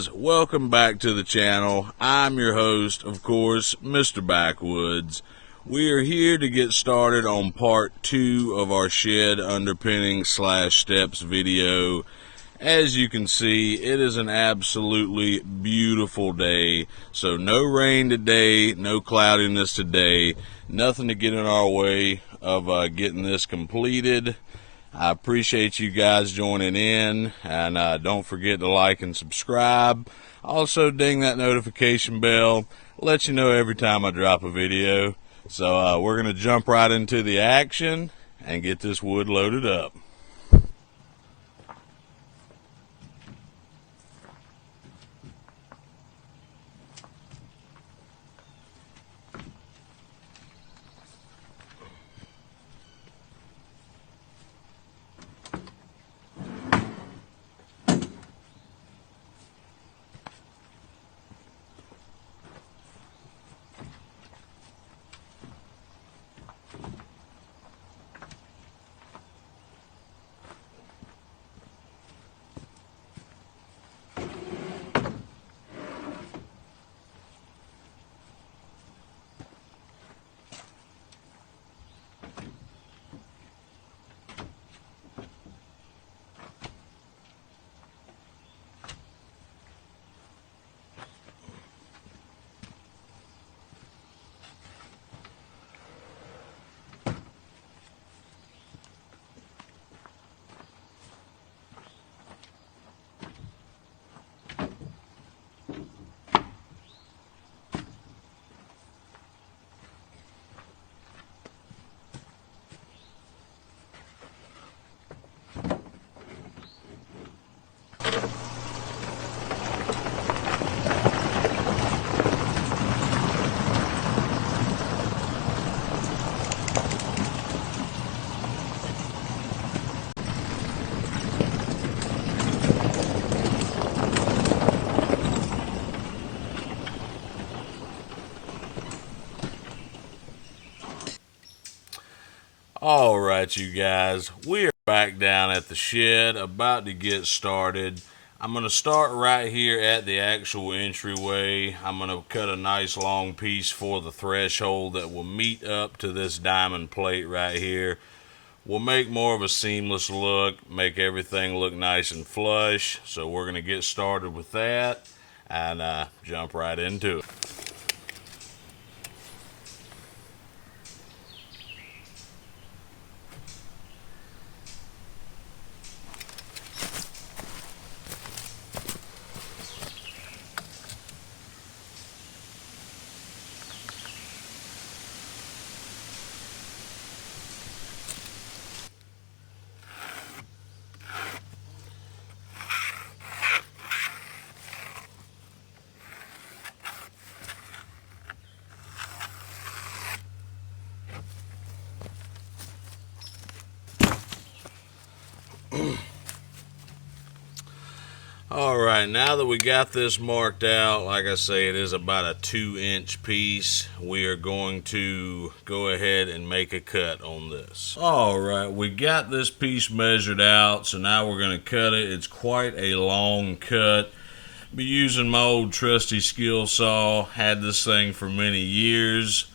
guys, welcome back to the channel. I'm your host, of course, Mr. Backwoods. We are here to get started on part 2 of our shed underpinning / steps video. As you can see, it is an absolutely beautiful day. So no rain today, no cloudiness today, nothing to get in our way of getting this completed. I appreciate you guys joining in, and don't forget to like and subscribe. Also ding that notification bell, let you know every time I drop a video. So we're going to jump right into the action and get this wood loaded up. Alright, you guys, we are back down at the shed, about to get started. I'm going to start right here at the actual entryway. I'm going to cut a nice long piece for the threshold that will meet up to this diamond plate right here. We'll make more of a seamless look, make everything look nice and flush. So we're going to get started with that and jump right into it. Alright, now that we got this marked out, like I say, it is about a 2-inch piece. We are going to go ahead and make a cut on this. Alright, we got this piece measured out, so now we're going to cut it. It's quite a long cut. Be using my old trusty skill saw. Had this thing for many years.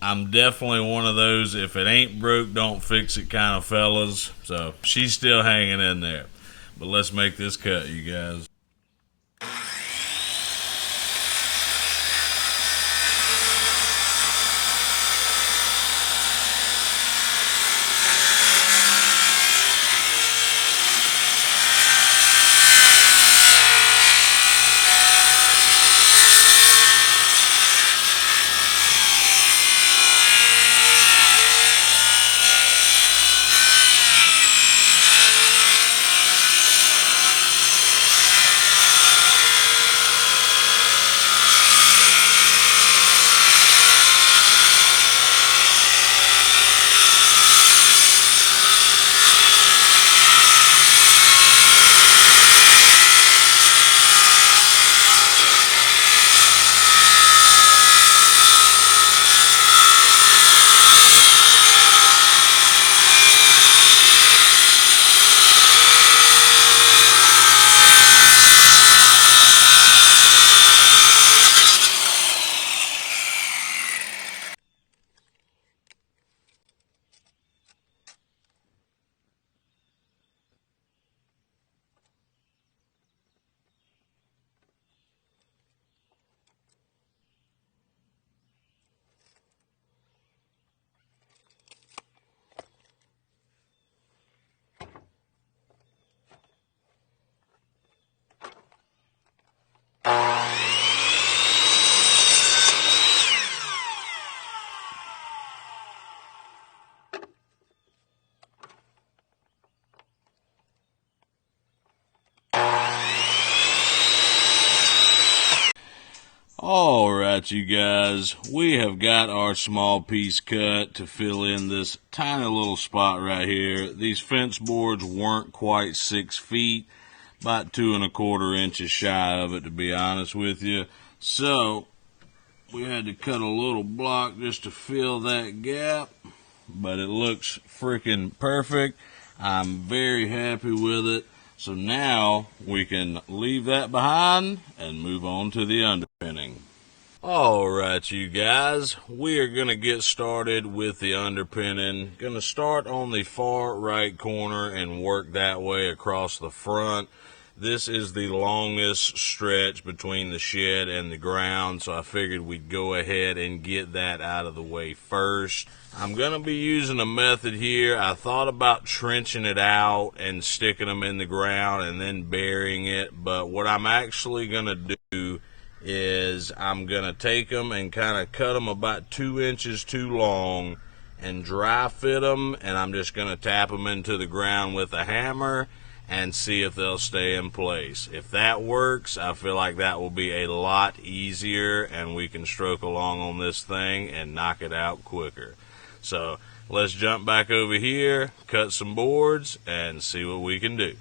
I'm definitely one of those, if it ain't broke, don't fix it kind of fellas. So she's still hanging in there. But let's make this cut, you guys. right, you guys, we have got our small piece cut to fill in this tiny little spot right here. These fence boards weren't quite 6 feet, about 2¼ inches shy of it, to be honest with you. So we had to cut a little block just to fill that gap, but it looks freaking perfect. I'm very happy with it. So now we can leave that behind and move on to the underpinning. Alright, you guys, we are going to get started with the underpinning. Going to start on the far right corner and work that way across the front. This is the longest stretch between the shed and the ground, so I figured we'd go ahead and get that out of the way first. I'm going to be using a method here. I thought about trenching it out and sticking them in the ground and then burying it, but what I'm actually going to do is I'm going to take them and kind of cut them about 2 inches too long and dry fit them, and I'm just going to tap them into the ground with a hammer and see if they'll stay in place. If that works, I feel like that will be a lot easier and we can stroke along on this thing and knock it out quicker. So let's jump back over here, cut some boards, and see what we can do.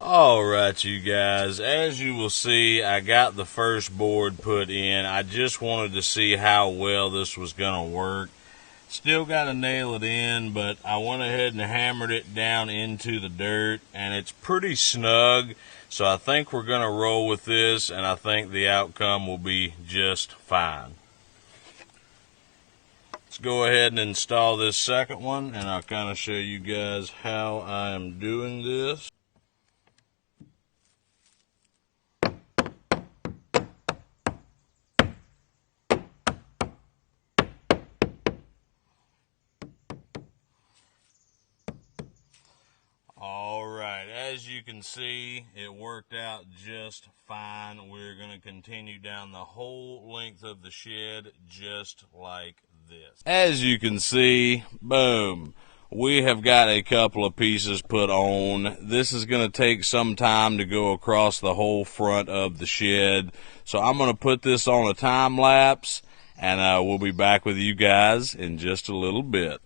Alright, you guys, as you will see, I got the first board put in. I just wanted to see how well this was going to work. Still got to nail it in, but I went ahead and hammered it down into the dirt, and it's pretty snug, so I think we're going to roll with this, and I think the outcome will be just fine. Let's go ahead and install this second one, and I'll kind of show you guys how I am doing this. Alright, as you can see, it worked out just fine. We're going to continue down the whole length of the shed just like this. As you can see, boom, we have got a couple of pieces put on. This is going to take some time to go across the whole front of the shed. So I'm going to put this on a time lapse, and we'll be back with you guys in just a little bit.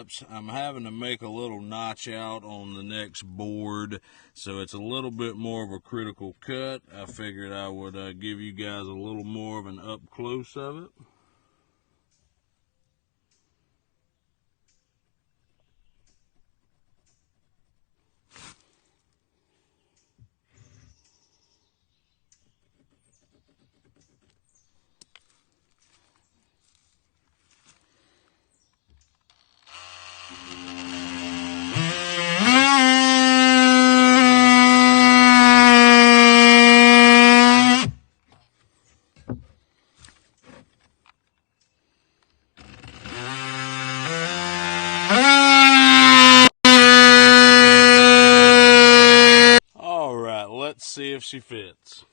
lapse. I'm having to make a little notch out on the next board, so it's a little bit more of a critical cut. I figured I would give you guys a little more of an up close of it. All right, let's see if she fits.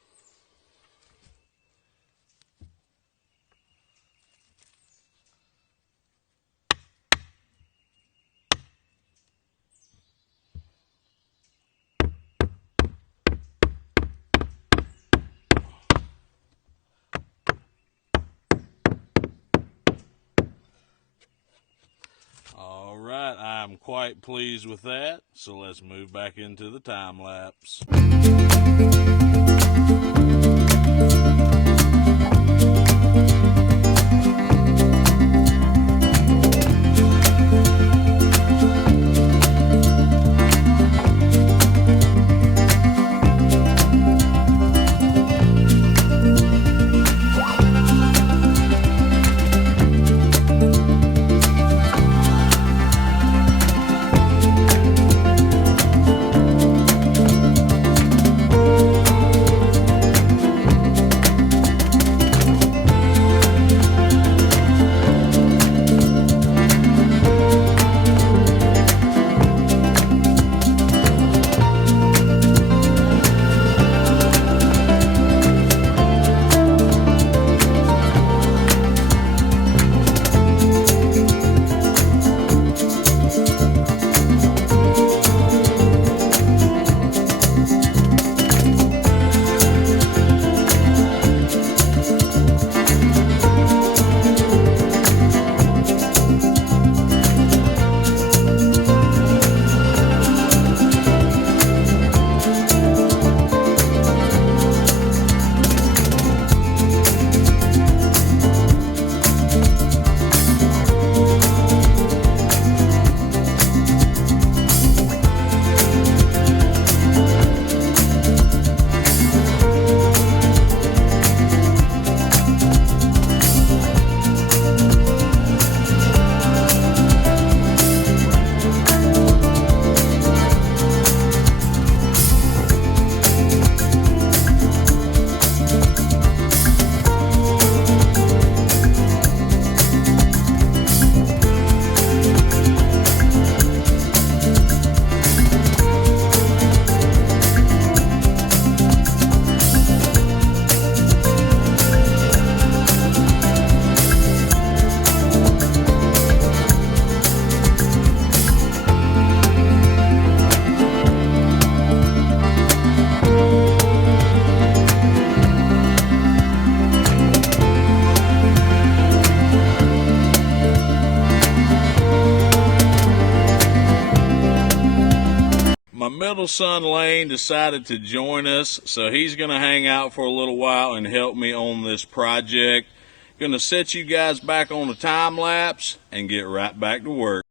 All right, I'm quite pleased with that, so let's move back into the time lapse. My middle son Lane decided to join us, so he's going to hang out for a little while and help me on this project. Going to set you guys back on the time lapse and get right back to work.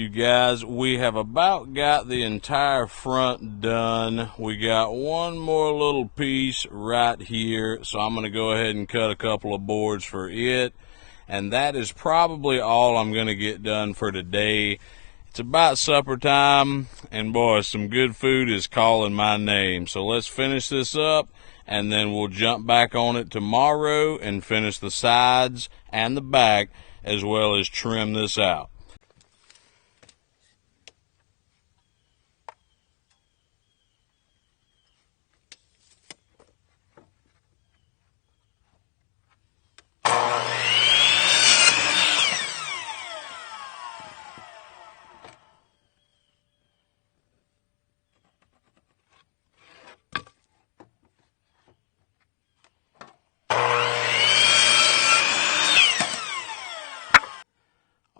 you guys. We have about got the entire front done. We got one more little piece right here, so I'm going to go ahead and cut a couple of boards for it. And that is probably all I'm going to get done for today. It's about supper time, and boy, some good food is calling my name. So let's finish this up, and then we'll jump back on it tomorrow and finish the sides and the back, as well as trim this out.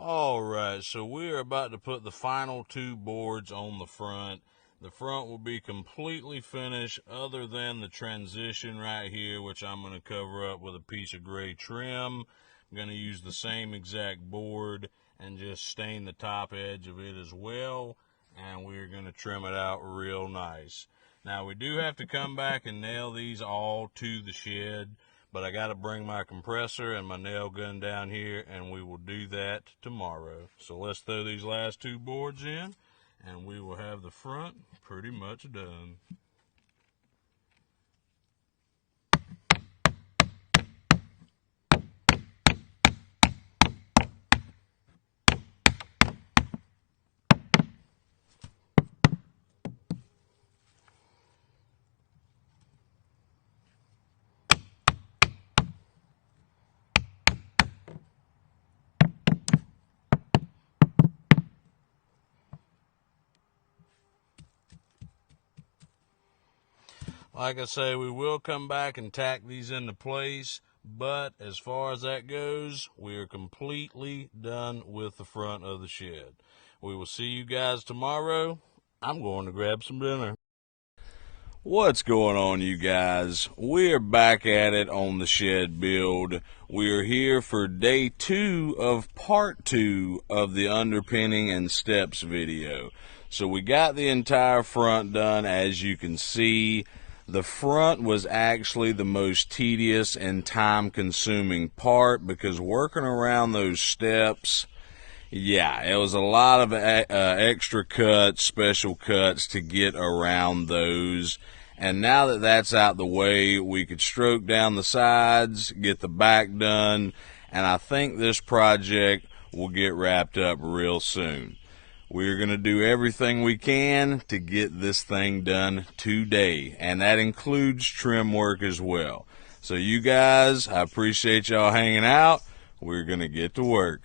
Alright, so we're about to put the final two boards on the front. The front will be completely finished other than the transition right here, which I'm going to cover up with a piece of gray trim. I'm going to use the same exact board and just stain the top edge of it as well, and we're going to trim it out real nice. Now, we do have to come back and nail these all to the shed, but I got to bring my compressor and my nail gun down here, and we will do that tomorrow. So let's throw these last two boards in, and we will have the front pretty much done. Like I say, we will come back and tack these into place, but as far as that goes, we are completely done with the front of the shed. We will see you guys tomorrow. I'm going to grab some dinner. What's going on, you guys? We're back at it on the shed build. We are here for day 2 of part 2 of the underpinning and steps video. So we got the entire front done, as you can see. The front was actually the most tedious and time-consuming part because working around those steps, yeah, it was a lot of extra cuts, special cuts to get around those. And now that that's out the way, we could stroke down the sides, get the back done, and I think this project will get wrapped up real soon. We're going to do everything we can to get this thing done today, and that includes trim work as well. So you guys, I appreciate y'all hanging out. We're going to get to work.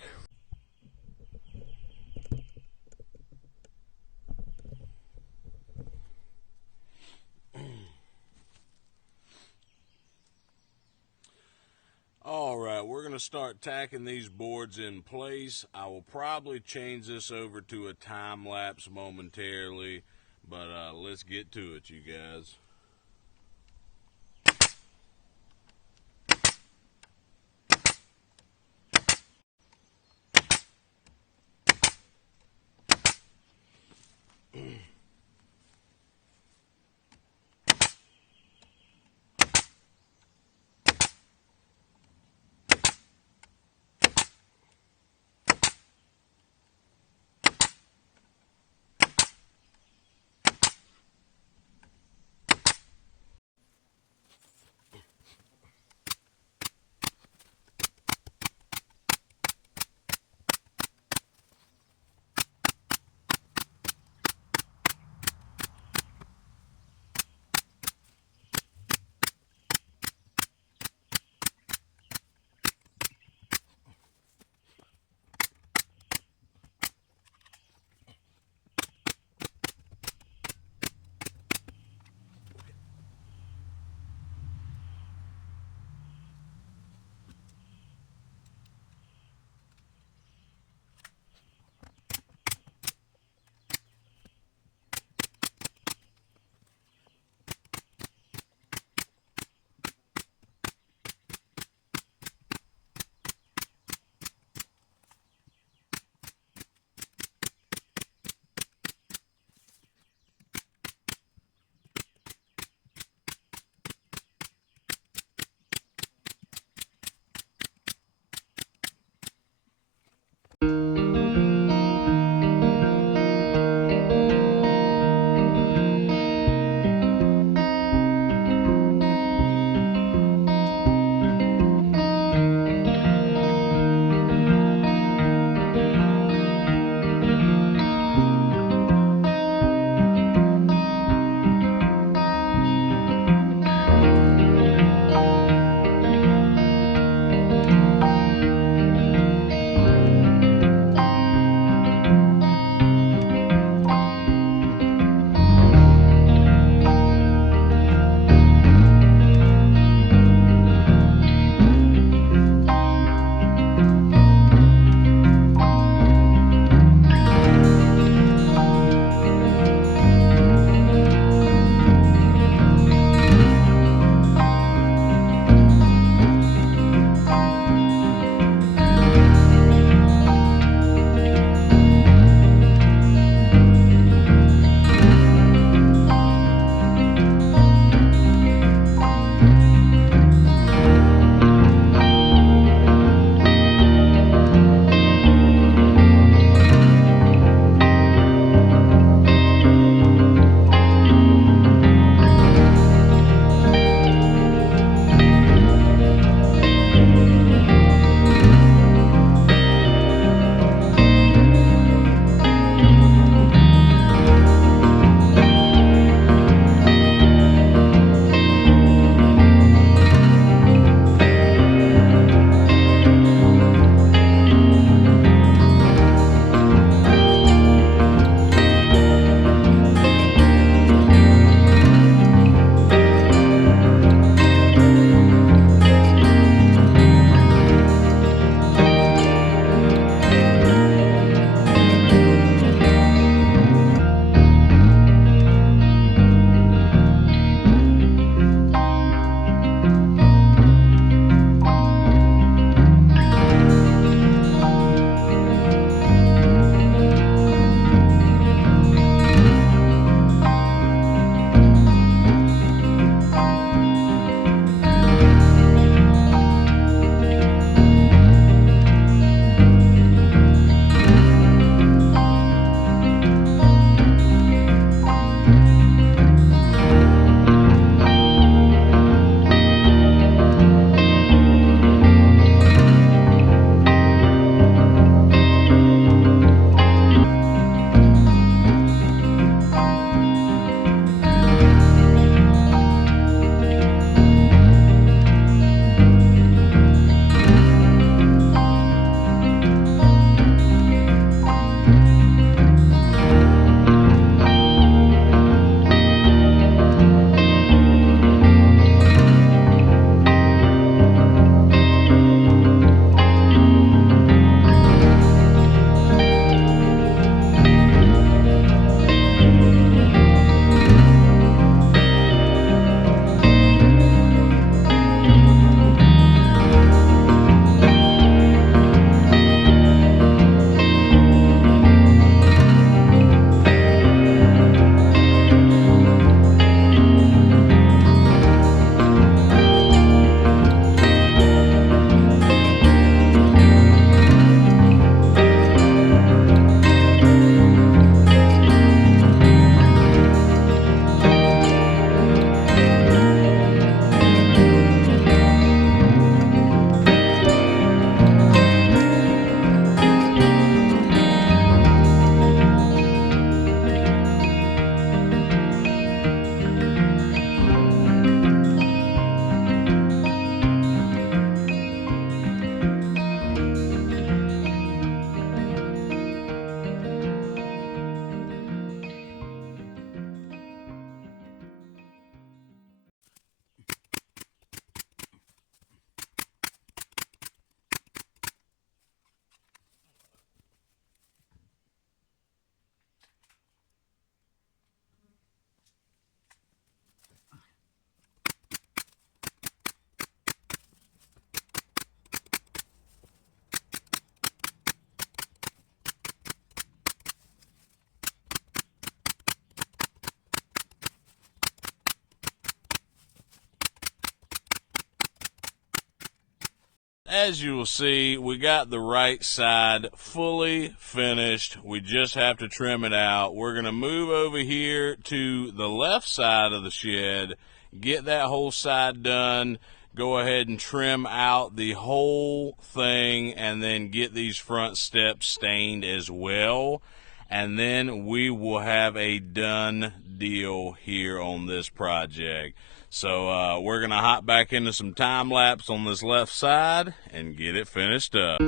Alright, we're going to start tacking these boards in place. I will probably change this over to a time lapse momentarily, but let's get to it, you guys. as you will see, we got the right side fully finished. We just have to trim it out. We're going to move over here to the left side of the shed, get that whole side done, go ahead and trim out the whole thing, and then get these front steps stained as well. And then we will have a done deal here on this project. So we're going to hop back into some time lapse on this left side and get it finished up.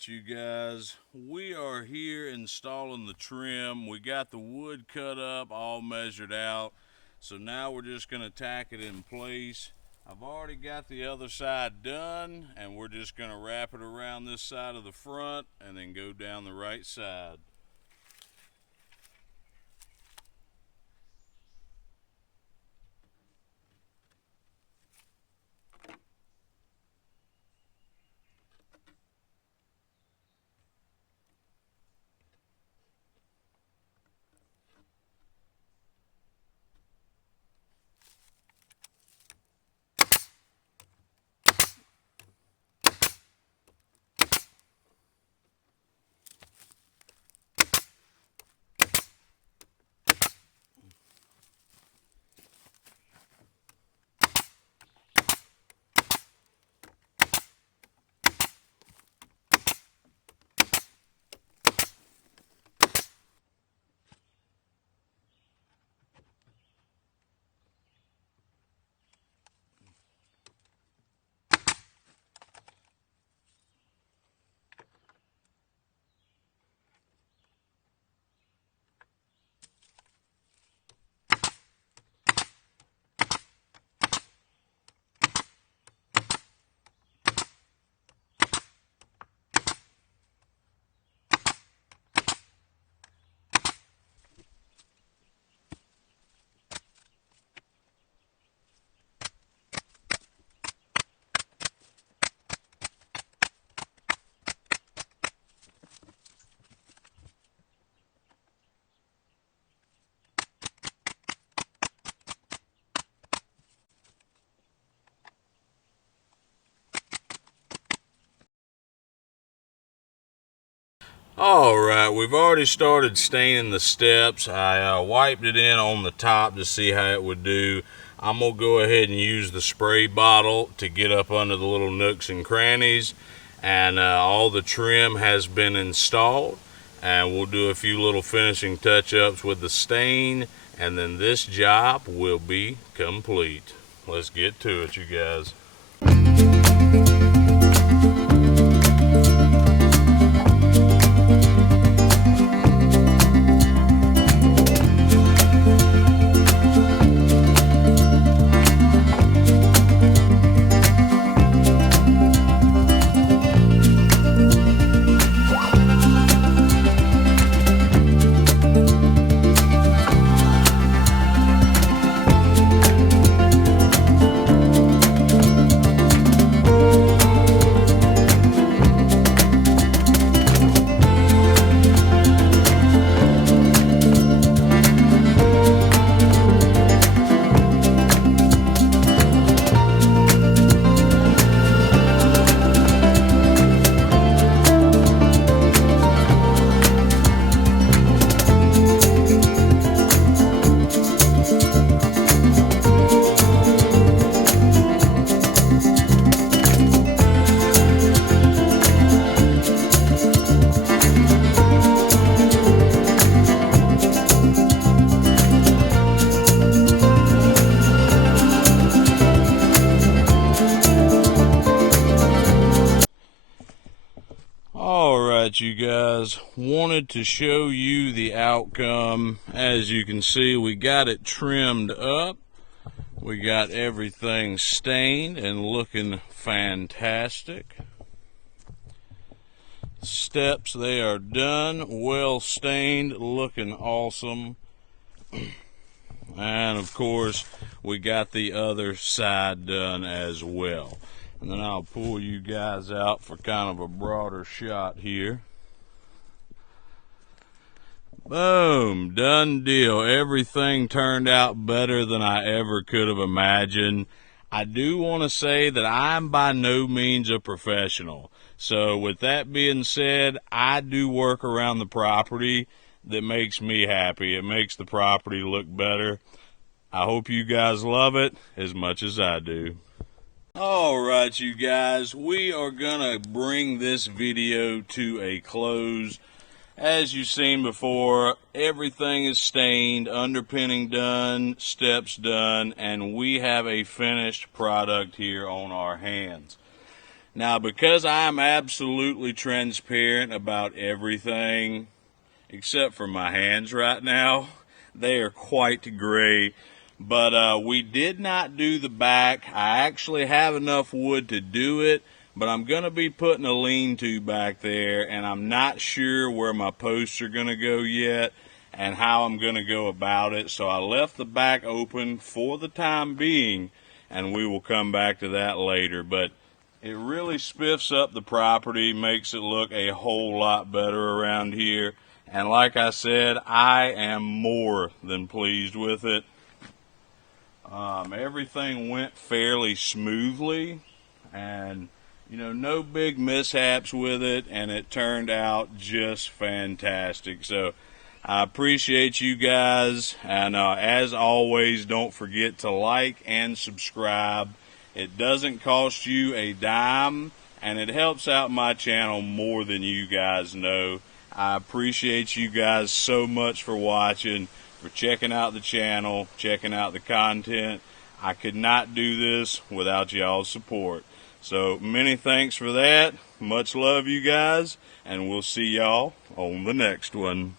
right, you guys, we are here installing the trim. We got the wood cut up, all measured out. So now we're just going to tack it in place. I've already got the other side done, and we're just going to wrap it around this side of the front and then go down the right side. Alright, we've already started staining the steps. I wiped it in on the top to see how it would do. I'm going to go ahead and use the spray bottle to get up under the little nooks and crannies. And all the trim has been installed. And we'll do a few little finishing touch-ups with the stain. And then this job will be complete. Let's get to it, you guys. Alright, you guys, wanted to show you the outcome. As you can see, we got it trimmed up. We got everything stained and looking fantastic. Steps, they are done, well stained, looking awesome. And of course, we got the other side done as well. And then I'll pull you guys out for kind of a broader shot here. Boom, done deal. Everything turned out better than I ever could have imagined. I do want to say that I'm by no means a professional. So with that being said, I do work around the property that makes me happy. It makes the property look better. I hope you guys love it as much as I do. Alright, you guys, we are gonna bring this video to a close. As you've seen before, everything is stained, underpinning done, steps done, and we have a finished product here on our hands. Now, because I'm absolutely transparent about everything, except for my hands right now, they are quite gray. But we did not do the back. I actually have enough wood to do it, but I'm going to be putting a lean-to back there, and I'm not sure where my posts are going to go yet and how I'm going to go about it. So I left the back open for the time being, and we will come back to that later. But it really spiffs up the property, makes it look a whole lot better around here. And like I said, I am more than pleased with it. Everything went fairly smoothly, and no big mishaps with it, and it turned out just fantastic. So I appreciate you guys, and as always, don't forget to like and subscribe. It doesn't cost you a dime, and it helps out my channel more than you guys know. I appreciate you guys so much for watching, for checking out the channel, checking out the content. I could not do this without y'all's support. So many thanks for that. Much love, you guys, and we'll see y'all on the next one.